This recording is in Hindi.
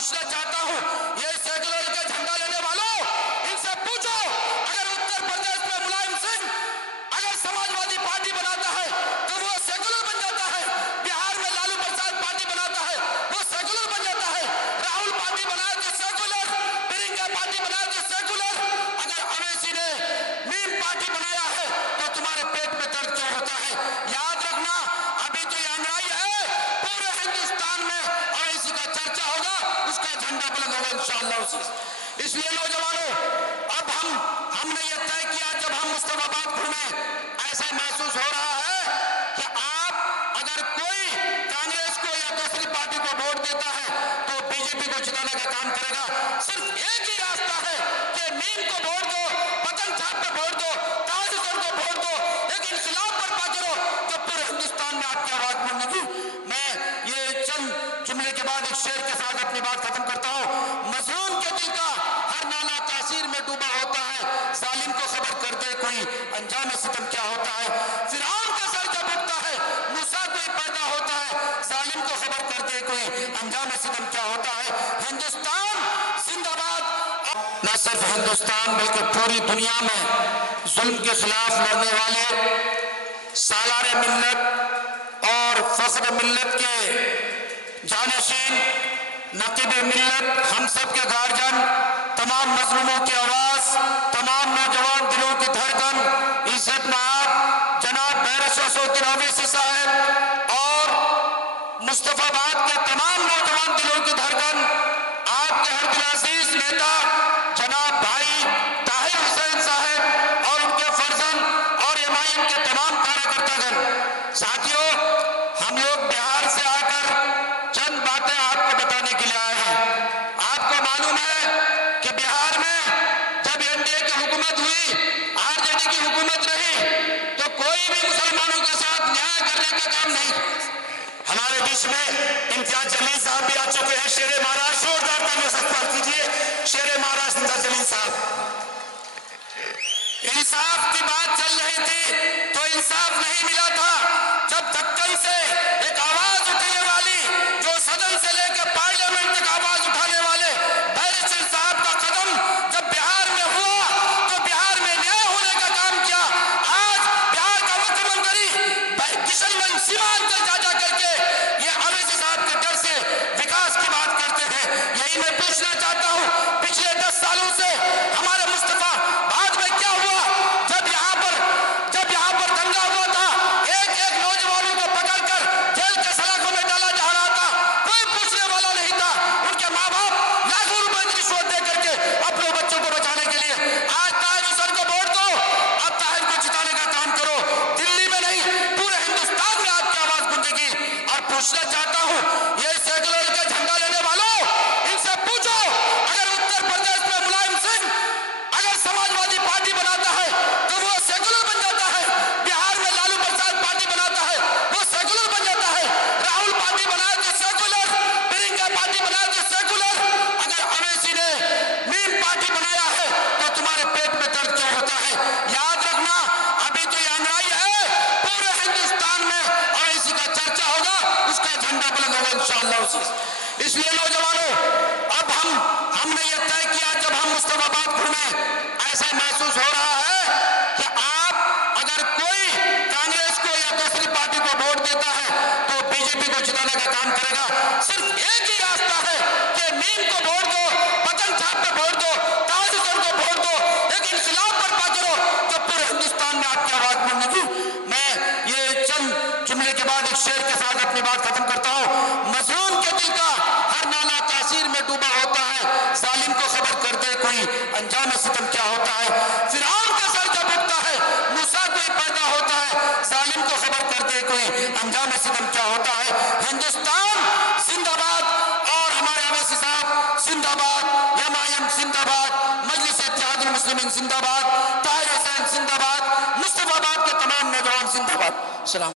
पूछना चाहता हूं, ये सेकुलर का झंडा लेने वालों, इनसे पूछो, अगर उत्तर प्रदेश में मुलायम सिंह अगर समाजवादी पार्टी बनाता है तो वो सेकुलर बन जाता है। बिहार में लालू प्रसाद पार्टी बनाता है, वो सेकुलर बन जाता है। राहुल पार्टी बनाए तो सेकुलर, प्रियंका पार्टी बनाए तो सेकुलर। अगर अवैसी ने मीम पार्टी बनाया है तो तुम्हारे पेट में दर्द क्यों होता है? याद रखना, अभी तो ये अंगड़ाई है, पूरे हिंदुस्तान में अवैसी का चर्चा होगा, उसका झंडा बुलंद होगा इंशाअल्लाह। इसलिए नौजवानों, अब हमने ये तय किया, जब हम मुस्तफाबाद घूमे, ऐसा महसूस हो रहा है कि आप अगर कोई कांग्रेस को या दूसरी पार्टी को वोट देता है तो बीजेपी को जिताने का काम करेगा। सिर्फ एक ही रास्ता है कि मीम को वोट दो, पतंग छाप पे वोट दो, ताज हुसैन को वोट दो, एक इंकलाब बर्पा करो तो पूरे हिंदुस्तान में आपकी आवाज बनेगी। मैं ये चंद जुमले के बाद एक शेर के साथ अपनी बात खत्म करता हूँ। मजलूम के दिल का हर नाला तासीर में डूबा होता है, जालिम को खबर कर दे कोई अंजाम सितम क्या होता है। फिरौन का सर जब उठता है, मूसा कोई पैदा होता है, जालिम को खबर कर दे कोई अंजाम सितम क्या होता है। हिंदुस्तान जिंदाबाद। न सिर्फ हिंदुस्तान बल्कि पूरी दुनिया में जुल्म के खिलाफ लड़ने वाले सालारे मिल्लत और फख्र मिल्लत के जानशीन, नकीब मिल्लत, हम सब के गार्जियन, तमाम मजलूमों की आवाज, तमाम नौजवान दिलों की धड़कन, इज्जत माब जनाब बैरशुद्दीन ओवैसी साहब और मुस्तफाबाद के तमाम नौजवान दिलों की धड़कन, आपके हर दिलाजीज नेता जनाब भाई ताहिर हुसैन साहब और उनके फर्जन और एमआईएम के तमाम कार्यकर्तागण। साथियों, हम लोग बिहार से आकर चंद बातें आपको बताने के लिए आए हैं। आपको मालूम है कि बिहार में जब एनडीए की हुकूमत हुई, आरजेडी की हुकूमत रही, तो कोई भी मुसलमानों के साथ न्याय करने का काम नहीं। हमारे बीच में इम्तियाज जलील साहब भी आ चुके हैं। शेरे महाराज जोरदार तालियों से इस्तकबाल कीजिए शेरे महाराज इम्तियाज जलील साहब। इंसाफ की बात चल रही थी तो इंसाफ नहीं मिला था, जब दक्कन से एक आवाज उठने वाली, जो सदन से लेकर पार्लियामेंट तक आवाज उठाने वाले बैरिस्टर साहब का कदम जब बिहार में हुआ तो बिहार में न्याय होने का काम किया। आज बिहार का मुख्यमंत्री किशनगंज सीमांचल जा करके ये अवैसी साहब के डर से विकास की बात करते हैं। यही मैं पूछना चाहता हूं, पिछले 10 सालों से हमारे मुस्तफा बाद में क्या हुआ? जब यहाँ पर दंगा हुआ था, एक एक नौजवानों को पकड़कर जेल के सलाखों में डाला जा रहा था, कोई पूछने वाला नहीं था। उनके माँ बाप लाखों रुपए की रिश्वत दे करके अपने बच्चों को बचाने के लिए। आज ताहिर हुसैन को वोट दो, अब ताहिर को जिताने का काम करो। दिल्ली में नहीं, पूरे हिंदुस्तान में आपकी आवाज गूंजेगी। और पूछना चाहता हूं, ये सेकुलर का झंडा लेने वालों, इनसे पूछो, अगर उत्तर प्रदेश में मुलायम सिंह अगर समाजवादी पार्टी बनाता है तो वो सेकुलर बन जाता है। बिहार में लालू प्रसाद पार्टी बनाता है, वो सेकुलर बन जाता है। राहुल पार्टी बनाए तो सेकुलर, प्रियंका पार्टी बनाए तो सेकुलर। अगर अवैसी ने मीम पार्टी बनाया है तो तुम्हारे पेट में दर्द क्यों होता है? याद रखना, अभी तो ये अंगड़ाई है, पूरे हिंदुस्तान में अवैसी का चर्चा होगा, उसका झंडा बुलंद होगा इंशाअल्लाह। इसलिए नौजवानों, अब हमने ये तय किया, जब हम मुस्तफाबाद घूमे, ऐसा महसूस हो रहा है कि आप अगर कोई कांग्रेस को या दूसरी पार्टी को वोट देता है तो बीजेपी को जिताने का काम करेगा। सिर्फ एक ही रास्ता है कि मीम को वोट दो, पतंग छाप पे वोट दो, ताज हुसैन को वोट दो, एक इंकलाब बर्पा करो तो पूरे हिंदुस्तान में आपकी आवाज बनेगी। मैं ये चंद जुमले के बाद एक शेर के साथ अपनी बात खत्म करता हूँ। मजलूम के दिल का हर नाला तासीर में डूबा होता है, जालिम को खबर कर दे कोई अंजाम सितम क्या होता है। फिरौन का सर जब उठता है, मूसा कोई पैदा होता है, जालिम को खबर कर दे कोई अंजाम सितम क्या होता है। हिंदुस्तान जिंदाबाद और हमारे अवैसी साहब जिंदाबाद, एमआईएम जिंदाबाद, मजलिस इत्तेहादुल मुस्लिमीन जिंदाबाद, ताहिर हुसैन जिंदाबाद, मुस्तफाबाद के तमाम नौजवान जिंदाबाद। सलाम।